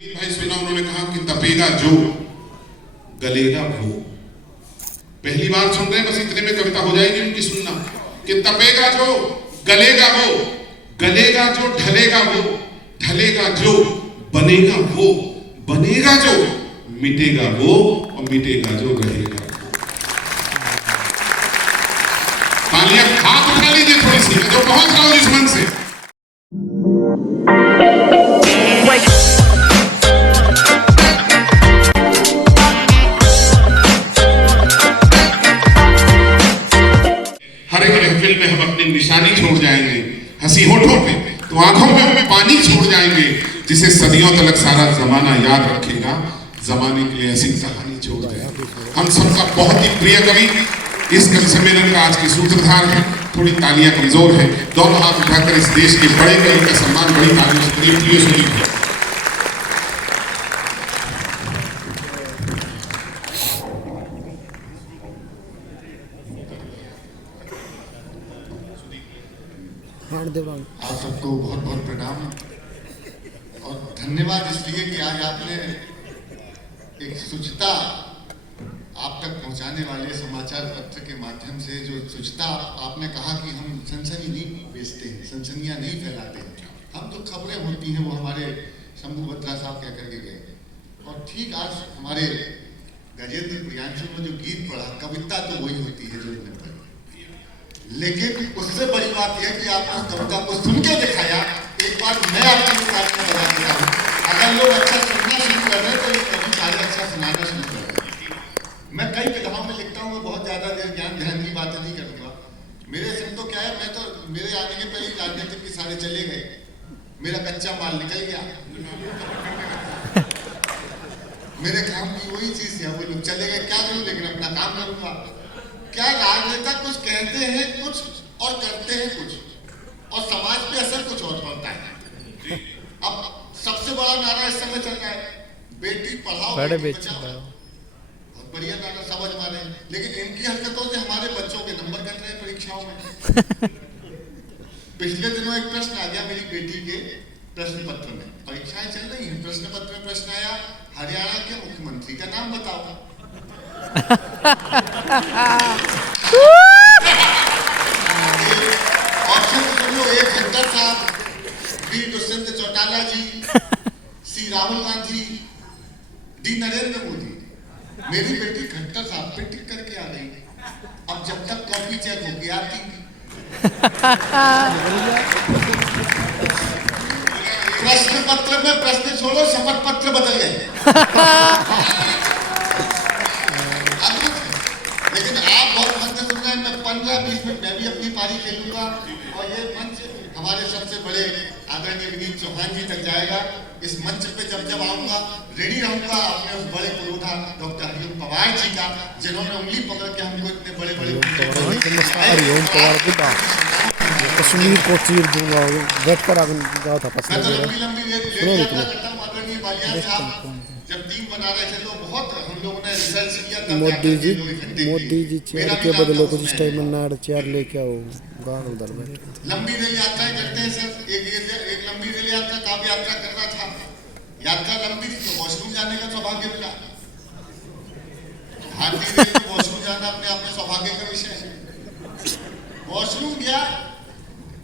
भाई सुना उन्होंने कहा कि तपेगा जो गलेगा वो। पहली बार सुन रहे हैं, बस इतने में कविता हो जाएगी उनकी। सुनना कि तपेगा जो गलेगा वो, गलेगा जो ढलेगा वो, ढलेगा जो बनेगा वो, बनेगा जो मिटेगा वो, और मिटेगा जो रहेगा। तालियां हाथ उठा लीजिए थोड़ी सी, जो पहुंच रहा हूं इस मन से। हर एक महफिल में हम अपनी निशानी छोड़ जाएंगे, हंसी होठों पे तो आंखों में हमें पानी छोड़ जाएंगे, जिसे सदियों तक सारा जमाना याद रखेगा, जमाने के लिए ऐसी कहानी छोड़ जाएंगे। हम सबका बहुत ही प्रिय कवि इस कवि सम्मेलन का आज के सूत्रधार है। थोड़ी तालियां कमजोर है, दोनों हाथ उठाकर इस देश के बड़े कवि का सम्मान बड़ी तालियों से करिए। प्रिय सुनील है। आप सबको बहुत बहुत प्रणाम और धन्यवाद इसलिए कि आज आपने एक शुचिता आप तक पहुंचाने वाले समाचार पत्र के माध्यम से जो शुचिता आपने कहा कि हम सनसनी नहीं बेचते हैं, सनसनियां नहीं फैलाते हैं, हम जो खबरें होती हैं वो हमारे शंभू बत्रा साहब कह करके गए। और ठीक आज हमारे गजेंद्र प्रियांशु में जो गीत पढ़ा, कविता तो वही होती है जो इन्होंने पढ़ी, लेकिन उससे बड़ी बात यह कि आपने उस कविता को सुन के दिखाया। एक बार मैं आपको बता देता हूँ, अगर लोग अच्छा सुनना शुरू कर रहे हैं तो कभी सारे अच्छा सुनाना शुरू कर रहे हैं। मैं कई किताबों में लिखता हूँ, मैं बहुत ज्यादा देर ज्ञान ध्यान की बातें नहीं करूँगा। मेरे सिर्फ तो क्या है, मैं तो मेरे आने के पहले राजनीतिक के सारे चले गए, मेरा कच्चा माल निकल गया। मेरे काम की वही चीज है, वो लोग चले गए, क्या करूँ, लेकिन अपना काम करूँगा। क्या राजनेता कुछ कहते हैं कुछ और करते हैं कुछ, और समाज पे असर कुछ और पड़ता है। अब सबसे बड़ा नारा इस समय चल रहा है, बेटी पढ़ाओ बेटी बचाओ, बहुत बढ़िया नारा, समझ मारे, लेकिन इनकी हरकतों से हमारे बच्चों के नंबर कट रहे हैं परीक्षाओं में। पिछले दिनों एक प्रश्न आ गया मेरी बेटी के प्रश्न पत्र में, परीक्षाएं चल रही हैं, प्रश्न पत्र में प्रश्न आया, हरियाणा के मुख्यमंत्री का नाम बताओ। ऑप्शन सुन लो, ए खट्टर साहब, बी दुष्यंत चौटाला जी, सी राहुल गांधी, डी नरेंद्र मोदी। मेरी बेटी खट्टर साहब पे टिक करके आ गई। अब जब तक कॉपी चेक होगी आती, प्रश्न पत्र में प्रश्न छोड़ो, शपथ पत्र बदल गए। लेकिन आप बहुत मन से सुन रहे हैं, मैं 15-20 मिनट मैं भी अपनी पारी खेलूंगा, और ये मंच हमारे सबसे बड़े आदरणीय विनीत चौहान जी तक जाएगा। इस मंच पे जब आऊंगा रेडी रहूंगा अपने उस बड़े पुरोधा डॉक्टर हरिओम पवार जी का, जिन्होंने उंगली पकड़ के हमको इतने बड़े कश्मीर को चीर दूंगा, बैठ कर गया था जब टीम बना रहे थे तो बहुत हम लोगों ने रिसर्च किया। मोदी जी चेयर के बदले कुछ इस टाइम में चेयर लेके आओ, गाँव उधर बैठ। लंबी रेल यात्राएं करते हैं सर, एक लंबी रेल यात्रा काव्य यात्रा कर रहा था, यात्रा लंबी थी तो वॉशरूम जाने का सौभाग्य मिला। भारतीय रेल में वॉशरूम जाना अपने आप में सौभाग्य का विषय है। वॉशरूम गया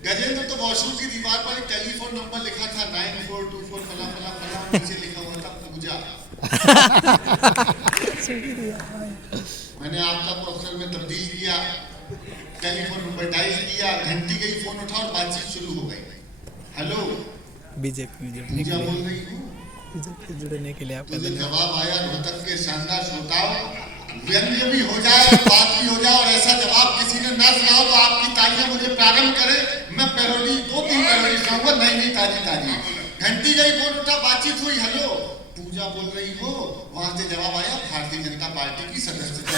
गजेंद्र, तो वॉशरूम की दीवार पर एक टेलीफोन नंबर लिखा था 9424 फला फला फला, नीचे लिखा हुआ था पूजा। मैंने आपका प्रोफेसर में तब्दील किया, टेलीफोन नंबर डायल किया, घंटी गई, फोन उठा और बातचीत शुरू हो गई। हेलो, बीजेपी पूजा बोल रही हूँ, जुड़ने के लिए आपका जवाब आया रोहतक के शानदार श्रोताओं, व्यंग्य भी हो जाए, बात भी हो जाए, और ऐसा जवाब किसी ने ना सुना हो तो आपकी तालियां मुझे प्रारंभ करें, मैं पैरोडी 2-3 पैरोडी सुनाऊंगा, नहीं ताजी ताजी। घंटी गई, फोन उठा, बातचीत हुई, हेलो पूजा बोल रही हो, वहां से जवाब आया भारतीय जनता पार्टी की सदस्यता।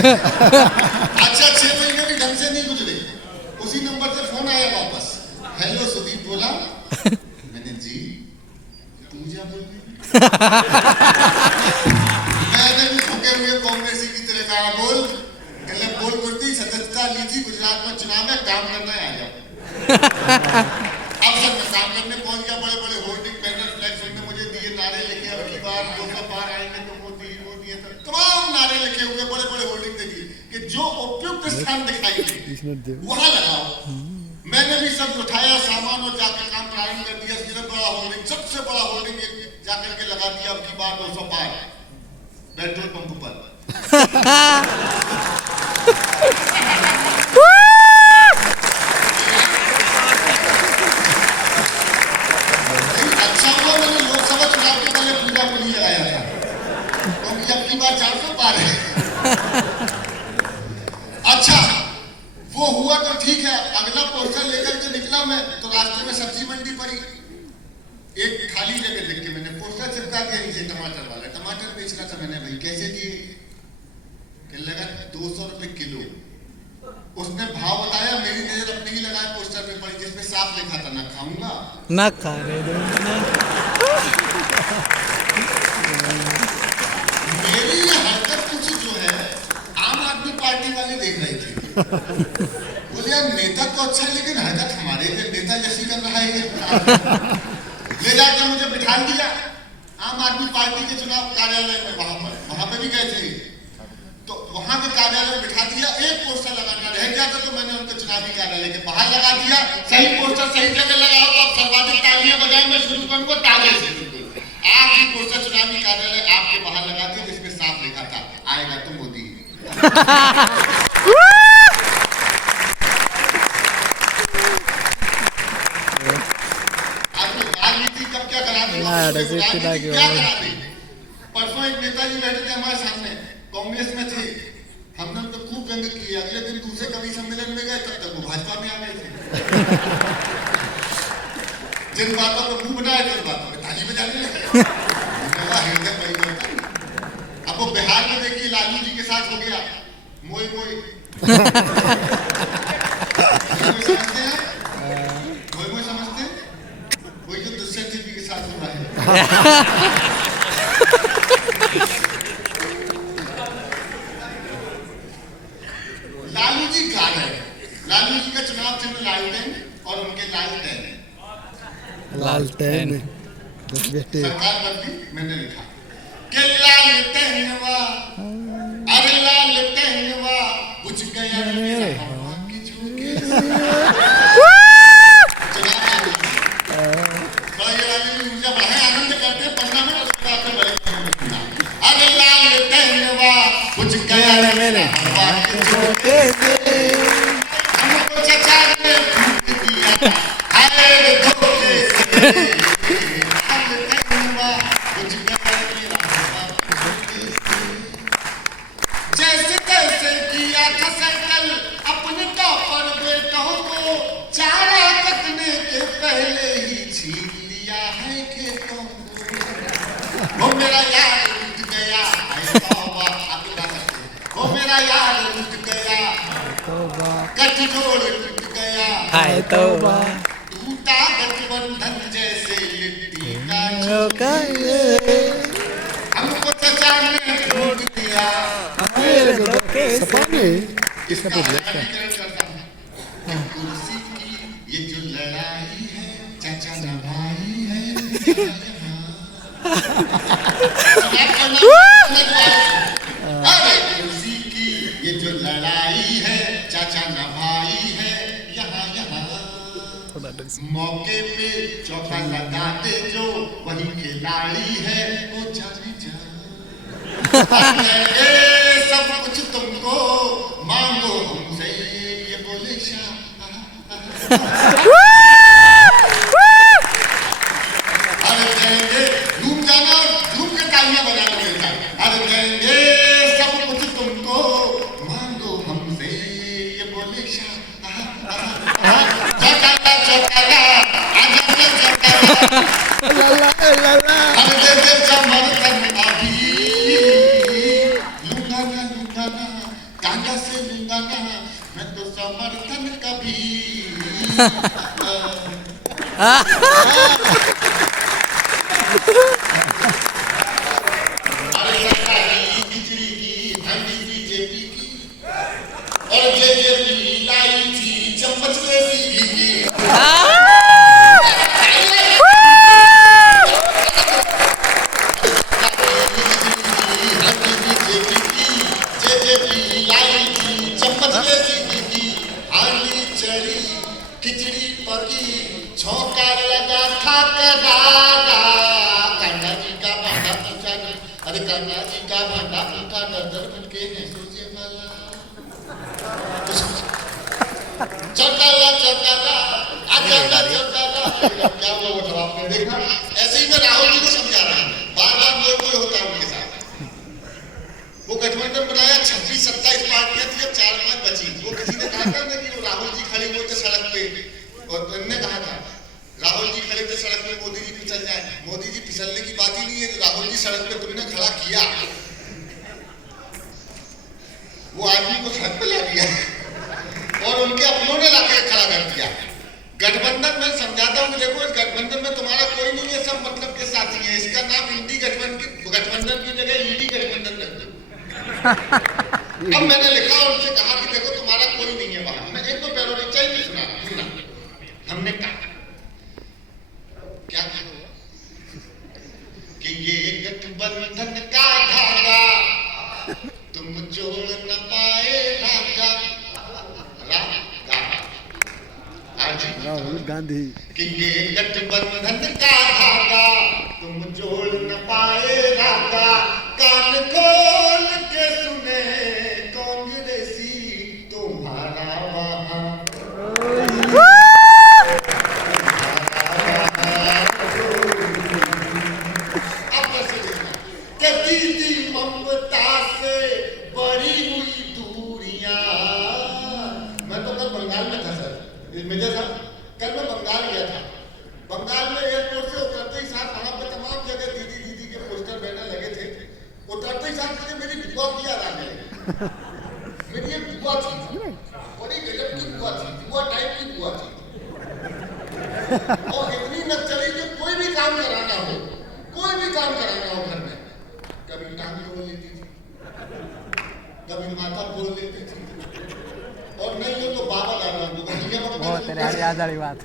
अच्छा 6 महीने भी ढंग से नहीं गुजरे, उसी नंबर से फोन आया वापस, हेलो सुदीप बोला। मैंने जी पूजा बोल रही। मैंने भी झुके हुए कांग्रेसी की तरह कहा बोल। कहले बोल बोलती सदस्यता लीजिए, गुजरात में चुनाव में काम करना है, आ जाओ। अब सब मैं काम करने पहुंच गया। बड़े बड़े होर्डिंग बैनर फ्लैक्स उन्होंने मुझे दिए, नारे लिखे अब की बार 200 पार आएंगे तो मोदी मोदी है, तमाम नारे लिखे हुए बड़े बड़े होर्डिंग देखिए कि जो उपयुक्त स्थान दिखाई दे वहां लगाओ। मैंने भी सब उठाया सामान और जाकर काम प्रारंभ कर दिया। सबसे बड़ा होर्डिंग जाकर के लगा दिया अब की बार 200 पार पेट्रोल पंप पर। अच्छा हुआ मैंने लोकसभा चुनाव के पहले पूजा को नहीं लगाया था, क्योंकि अब की बार 400 पार है। अच्छा वो हुआ तो ठीक है। अगला पोस्टर लेकर के निकला मैं तो रास्ते में सब्जी मंडी पड़ी। एक खाली जगह देख के मैंने पोस्टर चिपका दिया नीचे, टमाटर वाला टमाटर बेच रहा था। मैंने भाई कैसे दिए? कहने लगा 200 रुपए किलो। उसने भाव बताया, मेरी नजर अपने ही लगाए पोस्टर पे पड़ी जिसमें साफ लिखा था ना खाऊंगा ना खा रहे दो। मेरी ये हरकत कुछ जो है आम आदमी पार्टी वाले देख रहे थे। बोले यार नेता तो अच्छा है लेकिन हरकत हमारे नेता जैसी कर रहा है ये। ले जाकर मुझे बिठा दिया आम आदमी पार्टी के चुनाव कार्यालय में। वहां पे भी गए थे तो वहां के कार्यालय में बिठा दिया। एक पोस्टर लगाना रह गया था तो मैंने उनके चुनावी कार्यालय के बाहर लगा दिया। सही पोस्टर सही जगह लगाओ तो आप सर्वाधिक तालियां बजाएं। मैं शुरू करूंगा ताजे से। बिल्कुल आखिरी पोस्टर चुनावी कार्यालय आपके बाहर लगा दिया जिसमें साफ लिखा था आएगा तो मोदी। राजनीति कब क्या करा दी? परसों एक नेताजी बैठे थे हमारे सामने, कांग्रेस में थे। हमने उनको खूब व्यंग किया। अगले दिन दूसरे कवि सम्मेलन में गए तब तक वो भाजपा में आ गए थे। जिन बातों पर मुंह बनाए जिन बातों में ताली बजाने लगे। हृदय परिवर्तन। अब वो बिहार में देखिए लालू जी के साथ हो गया मोई मोई। समझते हैं मोई मोई समझते हैं? वही जो दुष्यंत जी के साथ हो रहा है। लालू जी गा रहे। लालू जी का चुनाव चिन्ह लालटेन और उनके लालटेन है। लालटेन सरकार बदली मैंने लिखा कि लालटेनवा अरे लालटेनवा बुझ गया मेरा हवा की झोंके। ऊर्जा बढ़ाए आनंद करते 15 मिनट अरे लालटेनवा बुझ गया मेरे हवा की झोंके। हमको चचा ने फूक दिया हाय धोखे से। जैसे तैसे किया था साइकिल अपने टॉपर बेटों को, चारा कटने के पहले ही छीन लिया है खेतों को। वो मेरा यार लुट गया वो मेरा यार लुट गया गठजोड़ टूट गया हाय तौबा टूटा गठबंधन जैसे लिट्टी का का हमको चचा ने छोड़ दिया। इसका वर्गीकरण करता हूं। कुर्सी की ये जो लड़ाई है चाचा ना भाई है। अरे कुर्सी की ये जो लड़ाई है चाचा ना भाई है। यहाँ यहाँ मौके पे चौका लगाते जो वही खिलाड़ी है वो जाने जा। सब कुछ तुमको मांगो हमसे ये बोले शाह। अरे जाएंगे घूम जाना घूम के तालियां बजाना मिलता। अरे जाएंगे सब कुछ तुमको मांगो हमसे ये बोले शाह। चौकाला चौकाला आजा चौकाला अरे दे दे समर्थन अभी लूंगा ना कांगा से लूंगा ना मैं तो समर्थन कभी खिचड़ी की हंडी बीजेपी की और जेजेपी लाई थी चम्मच देसी की। खिचड़ी पकी छौका लगा खाकरारा कान्हा जी का भांडा पूछा अरे कान्हा जी का भांडा पूछा नजर के है सोचे वाला चौकाला चौकाला आजा चौकाला क्या हुआ वो जवाब में देखा ऐसे ही मैं राहुल जी को समझा रहा हूँ बार कोई होता है उनके साथ वो गठबंधन बनाया 26-27 पार्टियां थी अब 4-5 बची वो किसी ने कहा था ना कि वो राहुल जी खड़े हुए थे सड़क पे और उन्होंने कहा था राहुल जी खड़े थे सड़क पे मोदी जी फिसल जाए मोदी जी फिसलने की बात ही नहीं है राहुल जी सड़क पे तुमने खड़ा किया वो आदमी को सड़क पे ला दिया और उनके अपनों ने लाके खड़ा कर दिया। गठबंधन में समझाता हूँ देखो इस गठबंधन में तुम्हारा कोई नहीं है सब मतलब के साथी है इसका नाम इंडी गठबंधन की जगह ईडी गठबंधन रख दो। अब मैंने लिखा और उनसे कहा कि देखो तुम्हारा कोई नहीं है वहां मैं एक तो पैरोरिचा ही नहीं सुना हमने कहा क्या कि ये गठबंधन का धागा तुम जोड़ न पाए रागा राहुल गांधी कि ये गठबंधन का धागा तुम जोड़ न पाए रागा कान खोल के सुने कांग्रेसी तुम्हारा वहां अब कैसे देखना कि दीदी ममता से बड़ी हुई दूरियां मैं तो कल बंगाल में था सर मेजर साहब कल मैं बंगाल गया था बंगाल में एयरपोर्ट से उतरते ही साथ वहां पर तमाम जगह दीदी दीदी के पोस्टर बैनर लगे थे उतरते ही साथ मुझे मेरी बुआ की याद आ गई मेरी एक बुआ थी बड़ी गजब की बुआ थी बुआ टाइप की बुआ थी और इतनी नक्सली कि कोई भी काम कराना हो घर में कभी टांग तोड़ लेती थी कभी माथा फोड़ लेती थी और नहीं हो तो बाबा डालना बहुत याद वाली बात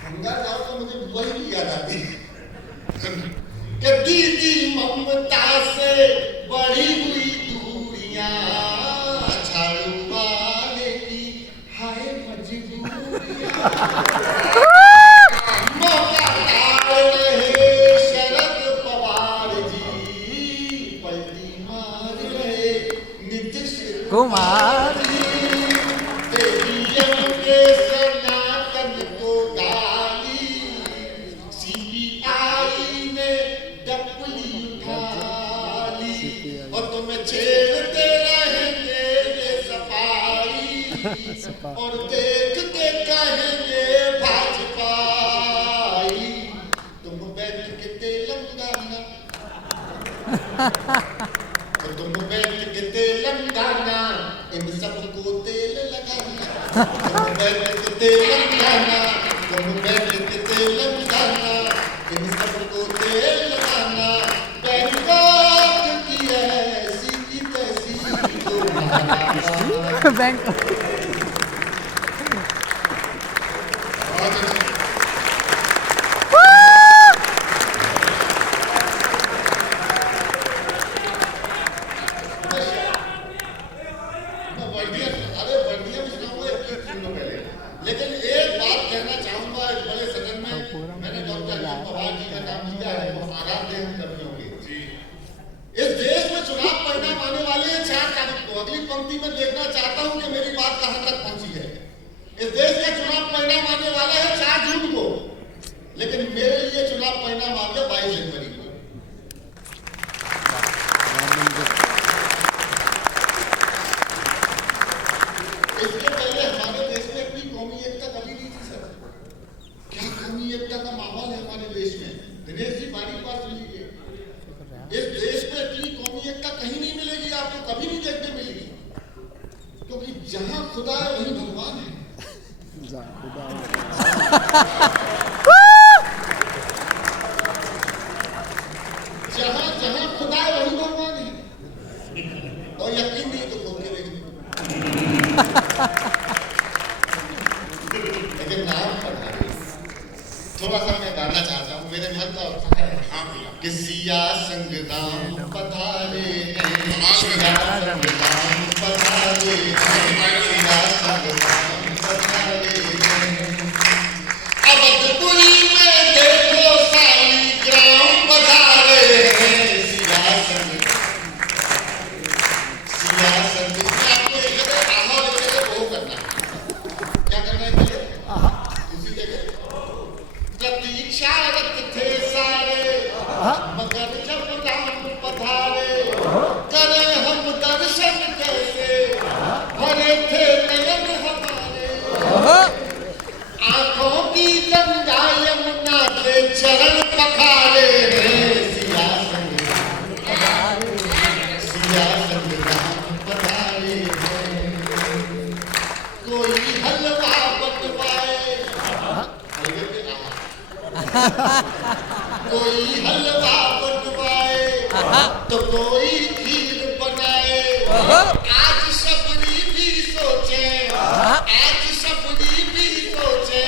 गंगा जाओ तो मुझे वही भी याद आती कि दीदी ममता से बढ़ी हुई दूरियां झाड़ू वाले की हाय मजबूरियां मौका डाल रहे शरद पवार जी पलटी मार रहे नीतीश कुमार और देख के कहेंगे भाजपाई तुम बैठ के तेलंगाना तो तुम बैठ के तेलंगाना इन सबको तेल लगाना तुम बैठ के तेलंगाना इन सबको तेल लगाना बैंकॉक की ऐसी की तैसी तुम्हारा बैंक लेकिन एक बात कहना चाहूंगा इस बड़े सदन में मैंने डॉक्टर पवार जी का नाम लिया है वो आराम देह कभी होंगे इस देश में चुनाव परिणाम आने वाले हैं 4 तारीख को अगली पंक्ति में देखना चाहता हूं कि मेरी बात कहां तक पहुंची है इस देश का चुनाव परिणाम आने वाला है 4 जून को लेकिन मेरे लिए चुनाव परिणाम आ गया 22 जनवरी को इसके पहले हमारे देश में इतनी कौमी एकता कभी नहीं थी सर क्या कौमी एकता का माहौल है हमारे देश में दिनेश जी बारी पास मिलिए इस देश में इतनी कौमी एकता कहीं नहीं मिलेगी आपको कभी नहीं देखने मिलेगी क्योंकि जहां खुदा है वहीं भगवान है उनके नाम पधारे। थोड़ा सा मैं गाना चाहता हूँ, मेरे मन का उत्साह है। हाँ भैया, कि सिया संग राम पधारे हैं, कमाल कर सिया संग राम पधारे हैं, सिया संग राम पधारे हैं। अवधपुरी में देखो शालिग्राम पधारे हैं, सिया संग आपको एक जगह आहा और एक जगह वो करना है। क्या करना है पहले? उसी जगह प्रतीक्षारत थे सारे, मगर जब राम पधारे, करे हम दर्शन कैसे, भरे थे नयन हमारे। आंखों की गंगा यमुना के चरण पखारे हैं, सिया संग राम पधारे हैं। कोई हलवा बटवाए, कोई हलवा बटवाए तो कोई खीर बनाए। आज सबरी भी सोचे, आज सबरी भी सोचे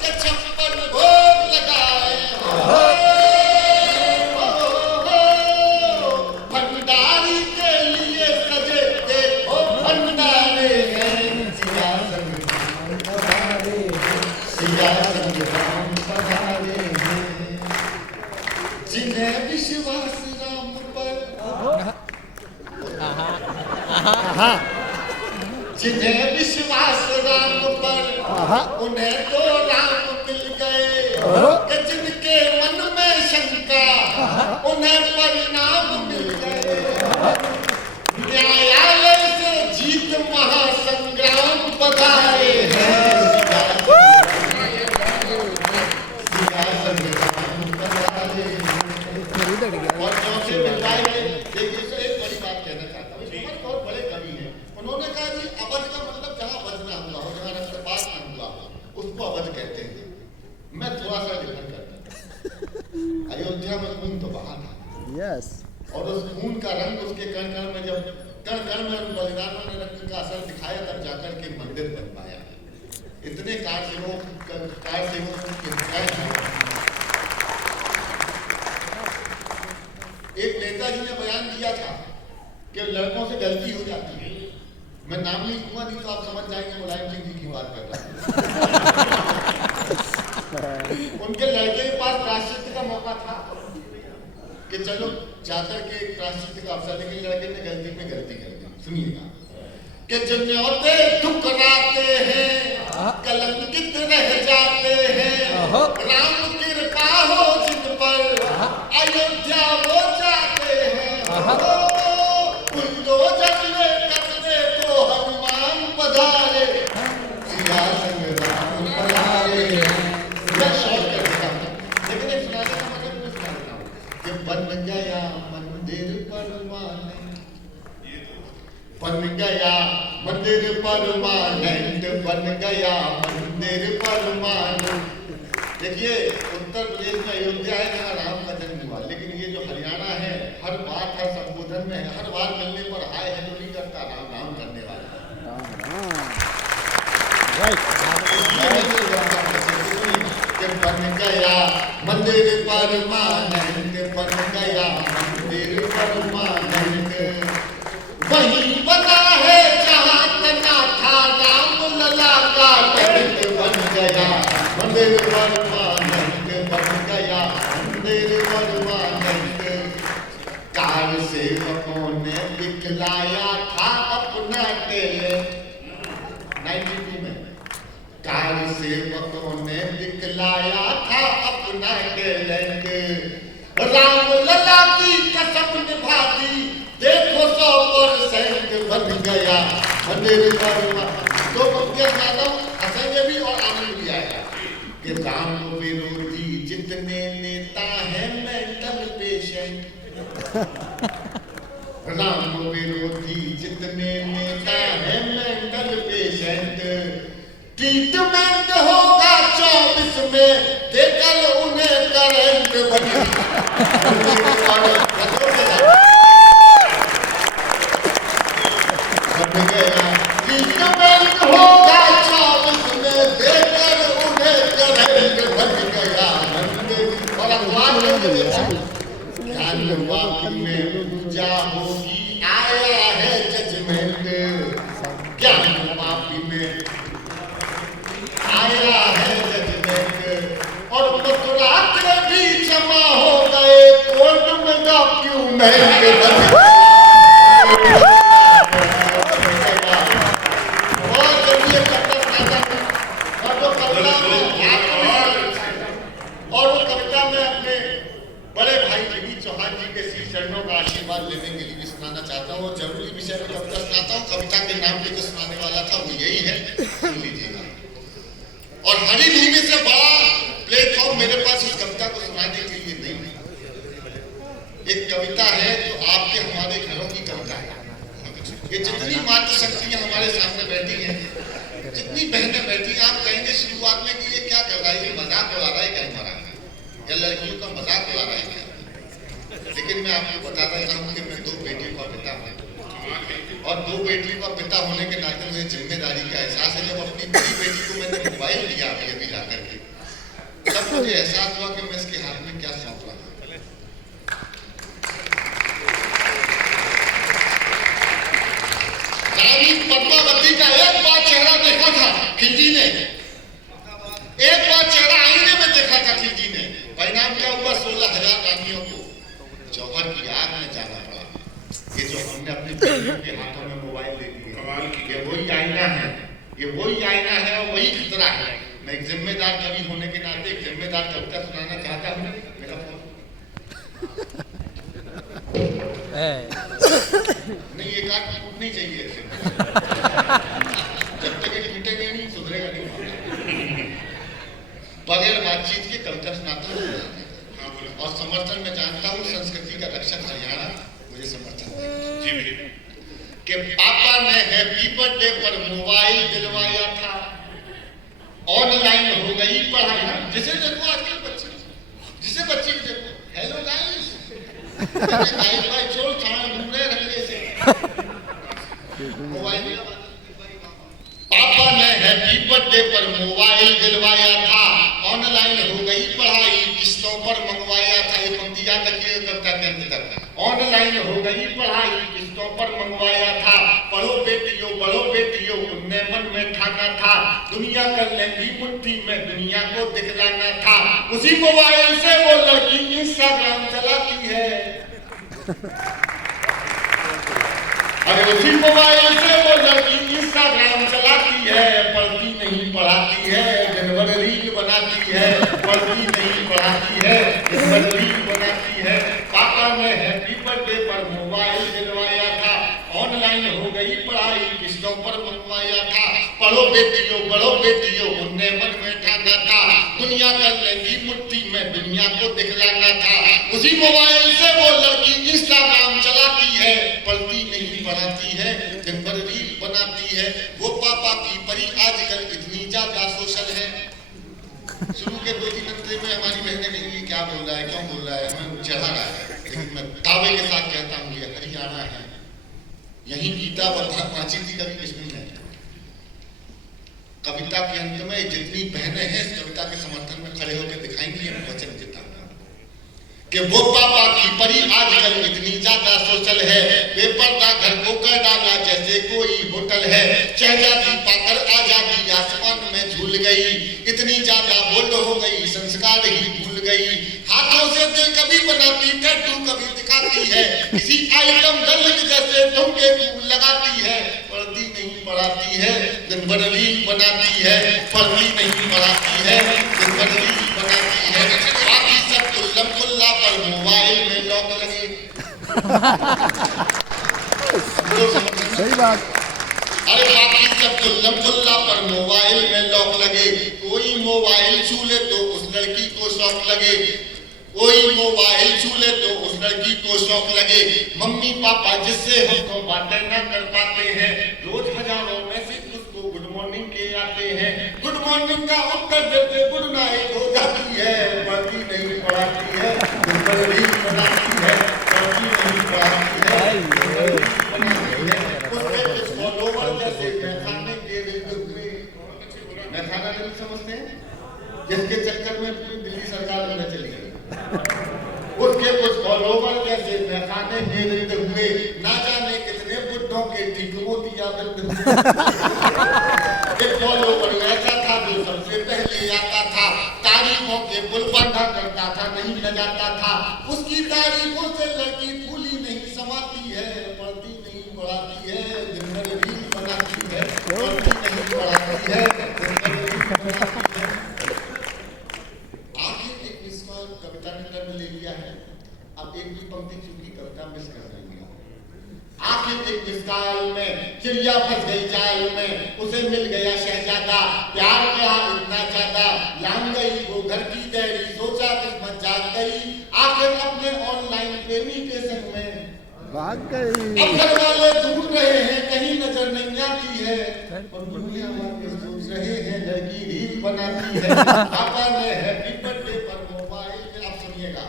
कि 56 भोग लगाए। भंडारी के लिए सजे देखो भंडारे हैं, सिया संग राम पधारे हैं। जिन्हें विश्वास राम पर, जिन्हें विश्वास राम पर, उन्हें तो राम मिल गए। कि जिनके मन में शंका, उन्हें परिणाम मिल गए। न्यायालय से जीत महासंग्राम पधारे हैं, सिया संग राम पधारे हैं। और चौथे मिलवाए देखिए, एक बड़ी बात कहना चाहता हूँ। बहुत बड़े कवि हैं, उन्होंने कहा कि अवध का मतलब जहाँ वध ना हुआ हो, जहाँ रक्तपात ना हुआ हो, उसको अवध कहते हैं। मैं थोड़ा सा डिफर करता हूँ। अयोध्या में खून तो बहा था, यस, और उस खून का रंग उसके कण कण में, जब कण कण में उन बलिदानों ने रक्त का असर दिखाया, तब जाकर के मंदिर बन पाया। इतने कार सेवकों के एक नेताजी ने बयान दिया था कि लड़कों से गलती हो जाती है। मैं नाम नहीं लूंगा, नहीं तो आप समझ जाएंगे मुलायम सिंह जी की बात कर रहा हूं। उनके लड़के के पास प्रायश्चित का मौका था कि चलो जाकर के प्रायश्चित का अवसर, लेकिन लड़के ने गलती पे गलती कर दी। सुनिएगा कि जन्योते ठुकराते हैं, कलंकित रह जाते हैं। राम कृपा हो जिन पर, अयोध्या वो जाते हैं। बुलडोजर ले कब्जे को हनुमान पधारे, सिया संग राम पधारे। मैं शॉर्ट कर देता हूँ, लेकिन एक सुनाने का मतलब मैं सुना देता हूँ कि बन गया मंदिर परमानेंट, बन गया मंदिर परमानेंट, बन गया मंदिर परमानेंट। देखिए, उत्तर प्रदेश में अयोध्या है जहाँ राम का जन्म हुआ, लेकिन ये जो हरियाणा है, हर बात हर संबोधन में है, हर बार मिलने पर हाय हेलो नहीं करता, राम राम करने वाला है। बन गया मंदिर परमानेंट, बन गया मंदिर परमानेंट। वहीं बना है जहाँ तना था राम लला का टेंट। बन गया मंदिर परमानेंट, बन गया मंदिर परमानेंट। कार सेवकों ने दिखलाया था अपना टैलेंट। 92 में कार सेवकों ने दिखलाया था अपना टैलेंट। राम लला की कसम निभा दी, देखो 100% बन गया मंदिर परमानेंट। तो उनके मानव हंसेंगे भी और आनंद भी आएगा कि राम विरोधी जितने नेता हैं मेंटल पेशेंट। राम विरोधी जितने नेता हैं मेंटल पेशेंट। ट्रीटमेंट होगा 24 में, देखल उन्हें करंट बनी। ट्रीटमेंट होगा 24 में, देखल वापी में पूजा होगी, आया है जजमेंट। ज्ञान वापी में आया है जजमेंट, और मथुरा के भी जमा हो गए कोर्ट में डॉक्यूमेंट। और वो कविता में अपने बड़े भाई रवि चौहान जी के श्री चरणों का आशीर्वाद लेने के लिए भी सुनाना चाहता हूँ। जरूरी विषय में कविता सुनाता हूँ। कविता के नाम पे जो सुनाने वाला था वो यही है, सुन लीजिएगा। और हरी भूमि से बड़ा प्लेटफॉर्म मेरे पास इस कविता को सुनाने के लिए नहीं है। एक कविता है जो आपके हमारे घरों की कविता है। ये जितनी मातृशक्तियां हमारे सामने बैठी हैं, जितनी बहनें बैठी हैं, आप कहेंगे शुरुआत में कि ये क्या कर रहा है, ये मजाक उड़ा रहा है क्या हमारा, या लड़कियों का मजाक उड़ा रहा है क्या। लेकिन मैं आपको बता देता हूँ कि मैं 2 बेटियों का पिता हूँ, और 2 बेटियों का पिता होने के नाते मुझे जिम्मेदारी का एहसास है। जब अपनी बड़ी बेटी को मैंने मोबाइल दिया अभी ला करके, तब मुझे एहसास हुआ कि मैं इसके हाथ में क्या सौंप रहा हूँ। रानी पद्मावती का एक बार चेहरा देखा था खिलजी ने, एक बार चेहरा आईने में देखा था खिलजी ने। परिणाम क्या हुआ, 16,000 रानियों को जौहर की आग में जाना पड़ा। ये जो हमने अपने बेटियों के हाथों में मोबाइल दे दिए, ये वही आईना है, ये वही आईना है और वही खतरा है। मैं एक जिम्मेदार कवि होने के नाते एक जिम्मेदार कविता सुनाना चाहता हूँ। मेरा फोन नहीं, ये काट टूटनी चाहिए ऐसे। जब तक ये टूटेगा नहीं सुधरेगा नहीं। बगैर बातचीत के कविता सुनाता हूँ और समर्थन में जानता हूँ संस्कृति का रक्षक हरियाणा मुझे समर्थन कि पापा ने हैप्पी बर्थडे पर मोबाइल दिलवाया था, ऑनलाइन हो गई पढ़ाई। जिसे देखो आजकल बच्चे, जिसे बच्चे को देखो हेलो गाइस, भाई चोल खाना घूम रहे रंगे से मोबाइल। पापा ने हैप्पी बर्थडे पर मोबाइल दिलवाया था, ऑनलाइन हो गई पढ़ाई, किस्तों पर मंगवाया था। ये पंक्ति याद रखिए कविता के अंत तक। ऑनलाइन हो गई पढ़ाई, किस्तों पर मंगवाया था। पढ़ो बेटियों बढ़ो बेटियों, उनने मन में ठाना था। दुनिया कर लेंगी मुट्ठी में, दुनिया को दिखलाना था। उसी मोबाइल से वो लड़की इंस्टाग्राम चलाती है। अरे उसी मोबाइल से वो लड़की इंस्टाग्राम चलाती है। पढ़ती नहीं पढ़ाती है, दिन भर रील बनाती है। पढ़ती नहीं पढ़ाती है, दिन भर रील बनाती है। पापा ने हैप्पी बर्थडे पर मोबाइल दिलवाया था, ऑनलाइन हो गई पढ़ाई, किस्तों पर मंगवाया था। पढ़ो बेटियों बढ़ो बेटियों, उनने मन में ठाना था। दुनिया कर लेंगी मुट्ठी में, दुनिया को दिखलाना था। उसी मोबाइल से वो लड़की इंस्टाग्राम चलाती है। पढ़ती नहीं पढ़ाती है, दिन भर रील बनाती है। वो पापा की परी आजकल इतनी ज्यादा सोशल है। शुरू के 2-3 घंटे में हमारी बहनें कहेंगी क्या बोल रहा है, क्यों बोल रहा है, हमें चढ़ा रहा है। लेकिन मैं दावे के साथ कहता हूँ ये हरियाणा है, यही गीता वाची थी कवि कृष्ण ने। कविता के अंत में जितनी बहनें हैं इस कविता के समर्थन में खड़े होकर दिखाएंगी, ये वचन देता हूँ कि वो पापा की परी आजकल इतनी ज्यादा सोशल है। बेपर्दा घर को कर डाला जैसे कोई होटल है। शहजादी पाकर आजादी आसमान में झूल गई, इतनी ज्यादा बोल्ड हो गई संस्कार ही भूल गई। हाथों से दिल कभी बनाती, टैटू कभी दिखाती है। किसी आइटम गर्ल जैसे ठुमके लगाती है। पढ़ती नहीं पढ़ाती है, दिन भर रील बनाती है। पढ़ती नहीं पढ़ाती है, दिन भर रील बनाती है। बाकी सब कुल्लम कुल्ला पर मोबाइल में लॉक लगे। सही बात। अरे बाकी सब कुल्लम कुल्ला पर मोबाइल में लॉक लगे। कोई मोबाइल छू ले तो उस लड़की को शौक लगे। कोई मोबाइल छू ले तो उस लड़की को शौक लगे। मम्मी पापा जिससे हमको बातें न कर पाते हैं, रोज हजारों मैसेज उसको गुड मॉर्निंग के आते हैं। गुड मॉर्निंग का उत्तर देते गुड नाइट हो जाती है। पढ़ती नहीं पढ़ाती है, रील बनाती है। पढ़ती नहीं पढ़ाती है, उसके कुछ फॉलोवर जैसे मैखाने के हुए। मैखाना नहीं समझते हैं, जिसके चक्कर में पूरी दिल्ली सरकार में चली गई। उसके कुछ फॉलोवर जैसे पैखाने घेरते हुए ना जाने कितने बुड्ढों के टिकमोतिया बंद एक फॉलोवर ऐसा था जो सबसे पहले आता था, तारीफों के पुल बंधा करता था, नहीं लगाता था। उसकी तारीफों से लड़की फूली नहीं समाती है, पढ़ती नहीं पढ़ाती है, दिन भर रील बनाती है, पढ़ती नहीं पढ़ाती है, दिन भर रील बनाती है। आखिर एक मिस कॉल कविता ने ले लिया है। अब एक भी पंक्ति चूंकि कविता मिस कर देंगे। आखिर एक मिस कॉल में चिड़िया फंस गई जाल में, उसे मिल गया शहजादा, प्यार किया इतना ज्यादा, लांग गई वो घर की डेरी, सोचा किस्मत जाग गई, आखिर अपने ऑनलाइन प्रेमी के संग में भाग गई। अब घर वाले ढूंढ रहे हैं, कहीं नजर नहीं आती है, और दुनिया वाले सोच रहे हैं लड़की रील बनाती है। पापा ने हैप्पी बर्थडे पर मोबाइल, आप सुनिएगा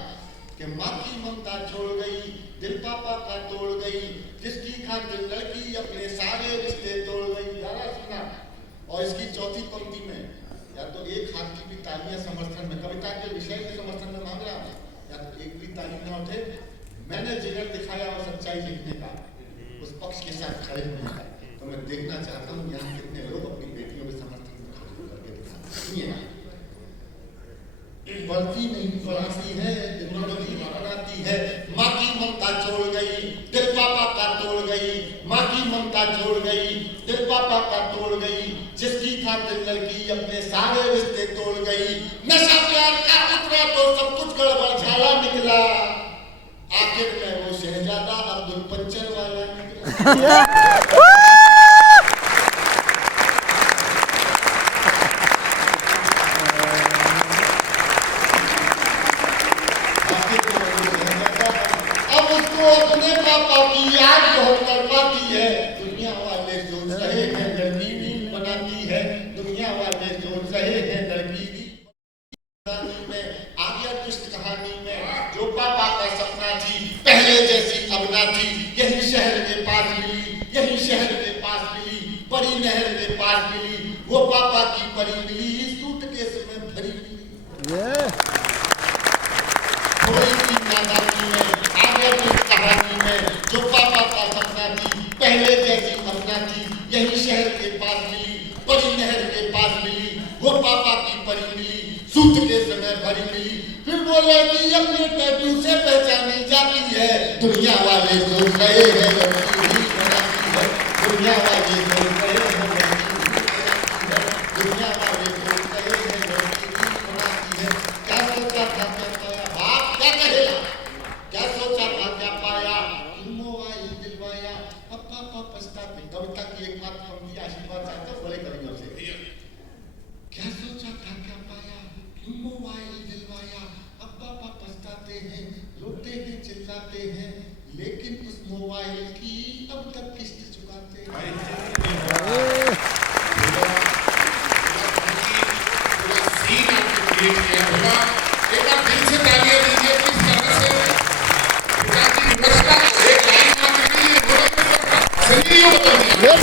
कि माँ की ममता छोड़ गई, दिल पापा का तोड़ गई, जिसकी खातिर लड़की अपने सारे रिश्ते तोड़ गई। जरा सुना। और इसकी चौथी पंक्ति में या तो एक हाथ की भी तालियां समर्थन में, कविता के विषय के समर्थन में मांग रहा हूं, या तो एक भी ताली ना उठे। मैंने जिगर दिखाया और सच्चाई लिखने का, उस पक्ष के साथ खड़े होने का, तो मैं देखना चाहता हूँ यहाँ कितने लोग अपनी बेटियों के समर्थन में खड़े होकर दिखाते। सुनिए, बढ़ती नहीं बढ़ाती है, बनाती है, माँ की ममता छोड़ गई, दिल पापा का तोड़ गई, माँ की ममता छोड़ गई, दिल पापा का तोड़ गई, जिसकी खातिर लड़की अपने सारे रिश्ते तोड़ गई। नशा प्यार का उतरा तो सब कुछ गड़बड़ झाला निकला, आखिर में वो शहजादा अब्दुल पंचर वाला निकला। अपने पापा की याद बहुत कर पाती है, दुनिया वाले सोच रहे हैं लड़की रील बनाती है, दुनिया वाले सोच रहे हैं लड़की रील में। आगे दुष्ट कहानी में जो पापा का सपना थी, पहले जैसी अब ना थी, यही शहर के पास मिली, यही शहर के पास मिली, बड़ी नहर के पास मिली, वो पापा की परी मिली, सूटकेस में भरी मिली। कहानी में जो पापा का सपना थी, पहले जैसी अपना थी, यही शहर के पास मिली, बड़ी नहर के पास मिली, वो पापा की परी मिली, सूट के समय भरी मिली। फिर बोले कि अपने टैटू से पहचानी जाती है, दुनिया वाले सोच रहे हैं लड़की रील बनाती है, दुनिया वाले सोच रहे हैं लड़की रील बनाती है, दुनिया वाले सोच रहे हैं लड़की रील बनाती है। क्या सोचा था क्या पाया, बाप क्या कहेगा, क्या सोचा था क्या पाया, मोबाइल दिलवाया, अब पापा पछताते। कविता की एक बात पंक्ति आशीर्वाद चाहता हूं बड़े कवियों से। क्या सोचा था क्या पाया, मोबाइल दिलवाया, अब पापा पछताते हैं, रोते हैं चिल्लाते हैं, लेकिन उस मोबाइल की अब तक किस्त चुकाते हैं। एक बार दिल से तालियां दीजिए, किस तरह से पिताजी नमस्कार एक लाइन मांग रही है, सही बदल दिया।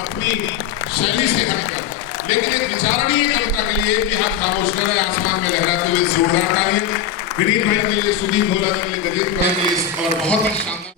अपनी शैली से हटकर, लेकिन एक विचारणीय कविता के लिए कि हाथ खामोश कर आसमान में लहराते हुए जोरदार तालियां विनीत भाई के लिए, सुदीप भोला के लिए, गजेंद्र भाई के लिए, और बहुत ही शानदार